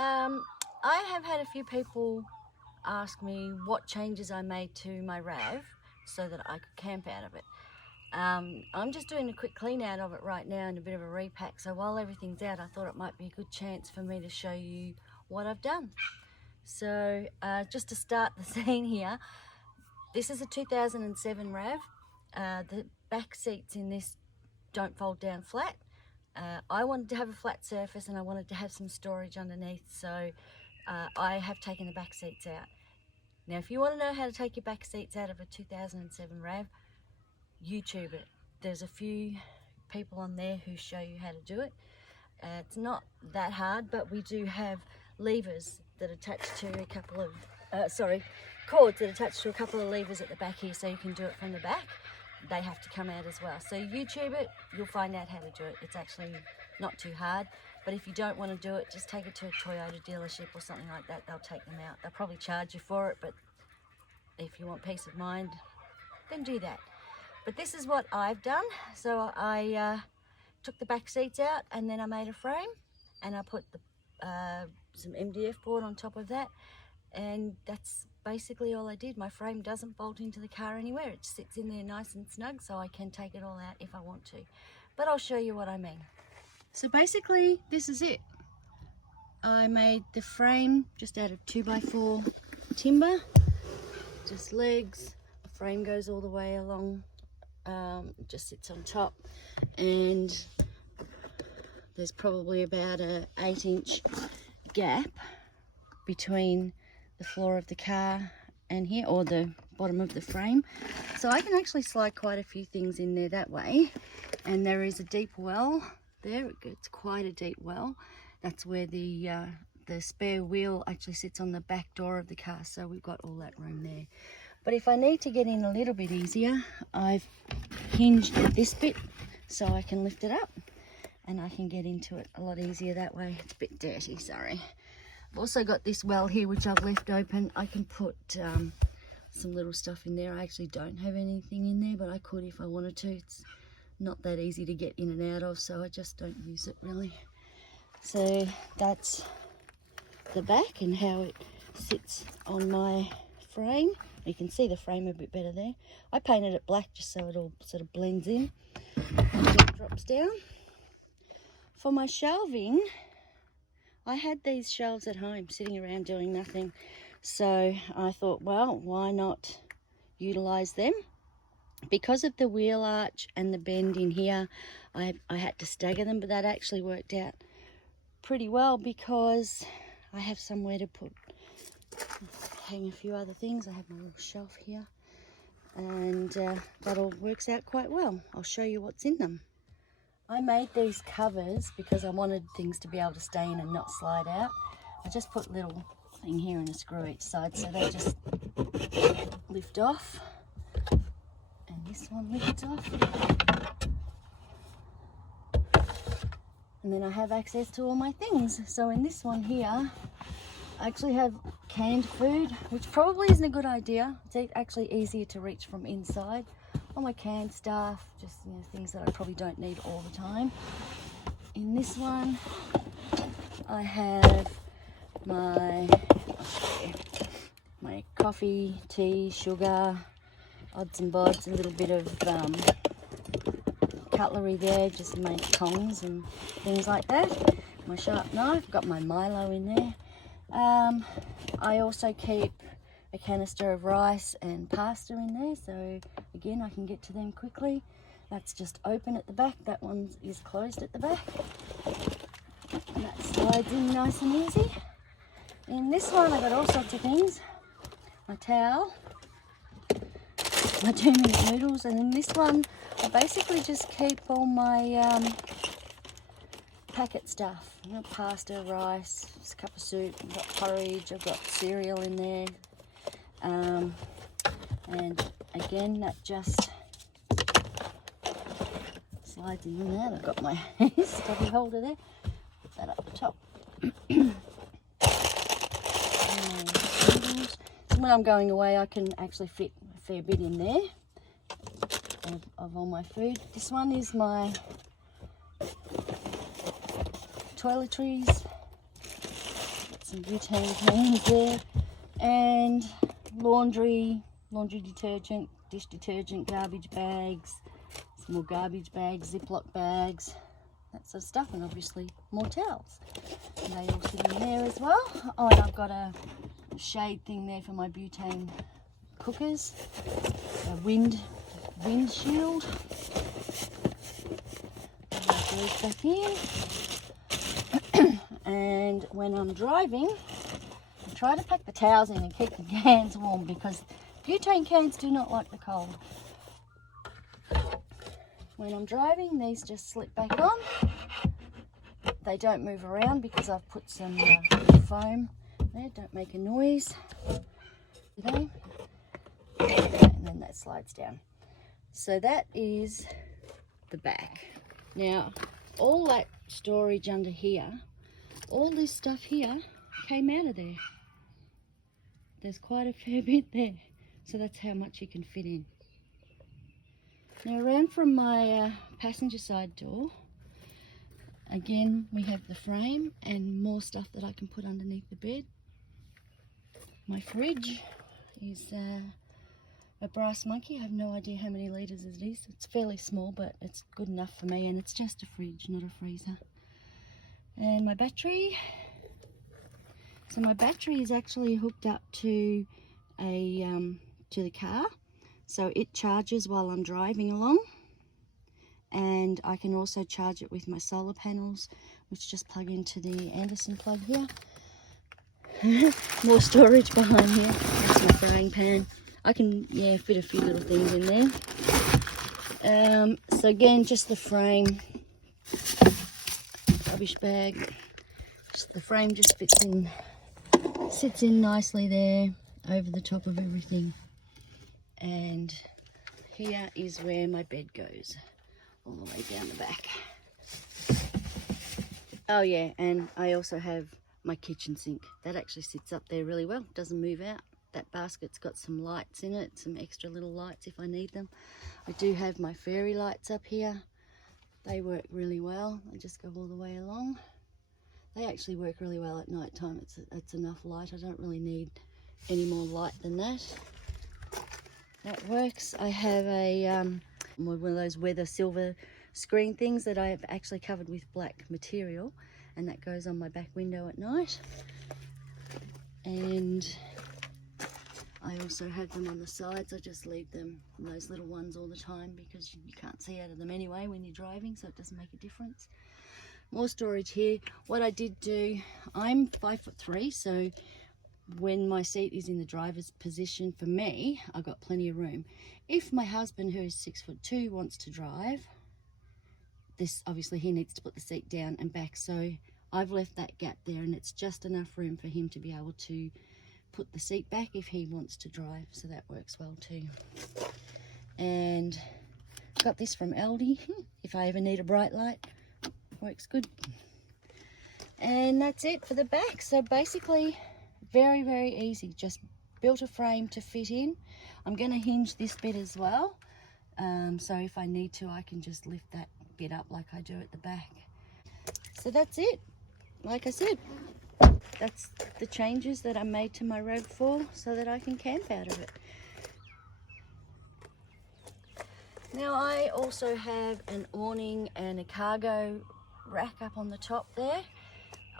I have had a few people ask me what changes I made to my RAV so that I could camp out of it. I'm just doing a quick clean out of it right now and a bit of a repack, so while everything's out I thought it might be a good chance for me to show you what I've done. So just to start the scene here, this is a 2007 RAV. The back seats in this don't fold down flat. I wanted to have a flat surface and I wanted to have some storage underneath, so I have taken the back seats out. Now if you want to know how to take your back seats out of a 2007 RAV, YouTube it. There's a few people on there who show you how to do it. It's not that hard, but we do have levers that attach to a couple of, cords that attach to a couple of levers at the back here, so you can do it from the back. They have to come out as well. So YouTube it, you'll find out how to do it. It's actually not too hard, but if you don't want to do it, just take it to a Toyota dealership or something like that. They'll take them out. They'll probably charge you for it, but if you want peace of mind, then do that. But this is what I've done. So I took the back seats out and then I made a frame and I put some MDF board on top of that, and that's basically all I did. My frame doesn't bolt into the car anywhere. It sits in there nice and snug, so I can take it all out if I want to. But I'll show you what I mean. So basically this is it. I made the frame just out of 2x4 timber, just legs. The frame goes all the way along, it just sits on top, and there's probably about a 8-inch gap between the floor of the car and here, or the bottom of the frame, so I can actually slide quite a few things in there that way. And there is a deep well there. It's quite a deep well. That's where the spare wheel actually sits on the back door of the car, so we've got all that room there. But if I need to get in a little bit easier, I've hinged this bit so I can lift it up and I can get into it a lot easier that way. It's a bit dirty, sorry. I've also got this well here which I've left open. I can put some little stuff in there. I actually don't have anything in there, but I could if I wanted to. It's not that easy to get in and out of, so I just don't use it really. So that's the back and how it sits on my frame. You can see the frame a bit better there. I painted it black just so it all sort of blends in and it drops down. For my shelving, I had these shelves at home sitting around doing nothing, so I thought, well, why not utilize them? Because of the wheel arch and the bend in here, I had to stagger them, but that actually worked out pretty well because I have somewhere to hang a few other things. I have my little shelf here, and that all works out quite well. I'll show you what's in them. I made these covers because I wanted things to be able to stay in and not slide out. I just put a little thing here and a screw each side so they just lift off. And this one lifts off. And then I have access to all my things. So in this one here, I actually have canned food, which probably isn't a good idea. It's actually easier to reach from inside. All my canned stuff, just things that I probably don't need all the time. In this one, I have my coffee, tea, sugar, odds and bods, a little bit of cutlery there, just to make tongs and things like that. My sharp knife, got my Milo in there. I also keep a canister of rice and pasta in there, so again I can get to them quickly. That's just open at the back. That one is closed at the back. And that slides in nice and easy. In this one I got all sorts of things. My towel, my 2-minute noodles, and in this one I basically just keep all my packet stuff. I've got pasta, rice, just a cup of soup, I've got porridge, I've got cereal in there. And again, that just slides in and out. I've got my stubby holder there. Put that up the top. When I'm going away, I can actually fit a fair bit in there of all my food. This one is my toiletries. some butane cans there, and laundry detergent, dish detergent, garbage bags, some more garbage bags, Ziploc bags, that sort of stuff, and obviously more towels. And they all sit in there as well. Oh, and I've got a shade thing there for my butane cookers, a wind shield. That goes back in. And when I'm driving, I try to pack the towels in and keep the cans warm, because butane cans do not like the cold. When I'm driving, these just slip back on. They don't move around because I've put some foam there. Don't make a noise. And then that slides down. So that is the back. Now, all that storage under here, all this stuff here came out of there. There's quite a fair bit there. So that's how much you can fit in. Now, around from my passenger side door, again, we have the frame and more stuff that I can put underneath the bed. My fridge is a brass monkey. I have no idea how many litres it is. It's fairly small, but it's good enough for me, and it's just a fridge, not a freezer. And my battery. So my battery is actually hooked up to the car, so it charges while I'm driving along. And I can also charge it with my solar panels, which just plug into the Anderson plug here. More storage behind here. That's my frying pan. I can, fit a few little things in there. So again, just the frame, rubbish bag. Just the frame just sits in nicely there over the top of everything. And here is where my bed goes, all the way down the back. Oh yeah, and I also have my kitchen sink. That actually sits up there really well, doesn't move out. That basket's got some lights in it, some extra little lights if I need them. I do have my fairy lights up here. They work really well. They just go all the way along. They actually work really well at night time. It's enough light. I don't really need any more light than that. That works. I have one of those weather silver screen things that I have actually covered with black material, and that goes on my back window at night. And I also have them on the sides. I just leave them, those little ones, all the time, because you can't see out of them anyway when you're driving, so it doesn't make a difference. More storage here. What I did do, I'm 5'3", so when my seat is in the driver's position, for me, I've got plenty of room. If my husband, who is 6'2", wants to drive, this obviously he needs to put the seat down and back, so I've left that gap there, and it's just enough room for him to be able to put the seat back if he wants to drive, so that works well too. And got this from Aldi, if I ever need a bright light, works good. And that's it for the back. So basically very, very easy. Just built a frame to fit in. I'm going to hinge this bit as well, so if I need to, I can just lift that bit up like I do at the back. So that's it. Like I said, that's the changes that I made to my RAV4 so that I can camp out of it. Now I also have an awning and a cargo rack up on the top there.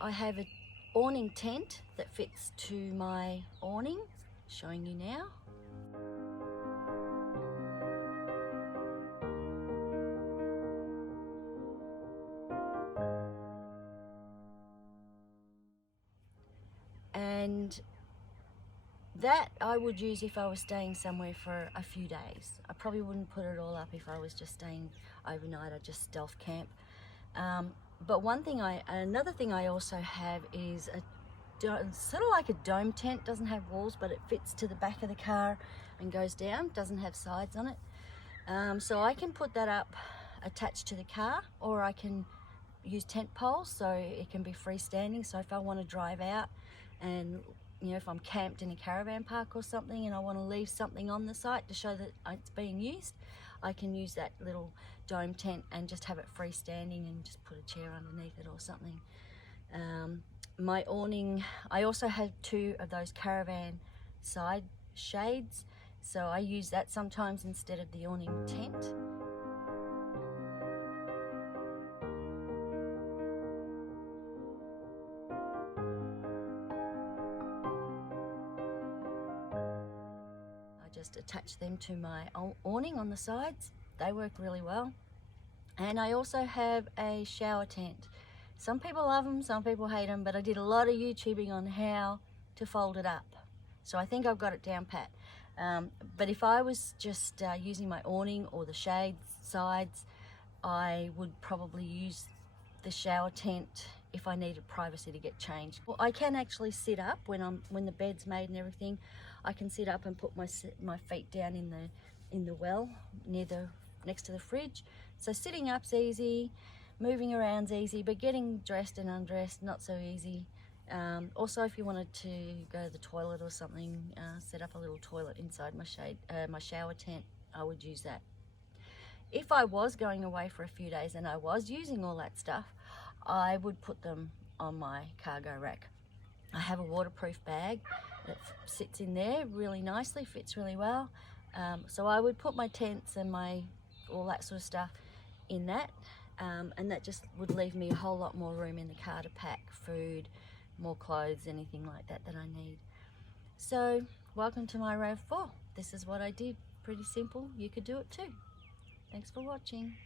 I have an awning tent that fits to my awning, showing you now. And that I would use if I was staying somewhere for a few days. I probably wouldn't put it all up if I was just staying overnight. I'd just stealth camp. But another thing I also have is sort of like a dome tent. Doesn't have walls, but it fits to the back of the car and goes down. Doesn't have sides on it. So I can put that up attached to the car, or I can use tent poles so it can be freestanding. So if I want to drive out, and if I'm camped in a caravan park or something and I want to leave something on the site to show that it's being used, I can use that little dome tent and just have it freestanding and just put a chair underneath it or something. My awning, I also have 2 of those caravan side shades, so I use that sometimes instead of the awning tent. I just attach them to my awning on the sides. They work really well. And I also have a shower tent. Some people love them, some people hate them, but I did a lot of YouTubing on how to fold it up. So I think I've got it down pat. But if I was just using my awning or the shades sides, I would probably use the shower tent if I needed privacy to get changed. Well, I can actually sit up when the bed's made and everything. I can sit up and put my feet down in the well next to the fridge. So sitting up's easy, moving around's easy, but getting dressed and undressed not so easy. Also, if you wanted to go to the toilet or something, set up a little toilet inside my shower tent, I would use that. If I was going away for a few days and I was using all that stuff, I would put them on my cargo rack. I have a waterproof bag that sits in there really nicely, fits really well. So I would put my tents and all that sort of stuff in that, and that just would leave me a whole lot more room in the car to pack food, more clothes, anything like that I need. So welcome to my RAV4. This is what I did. Pretty simple. You could do it too. Thanks for watching.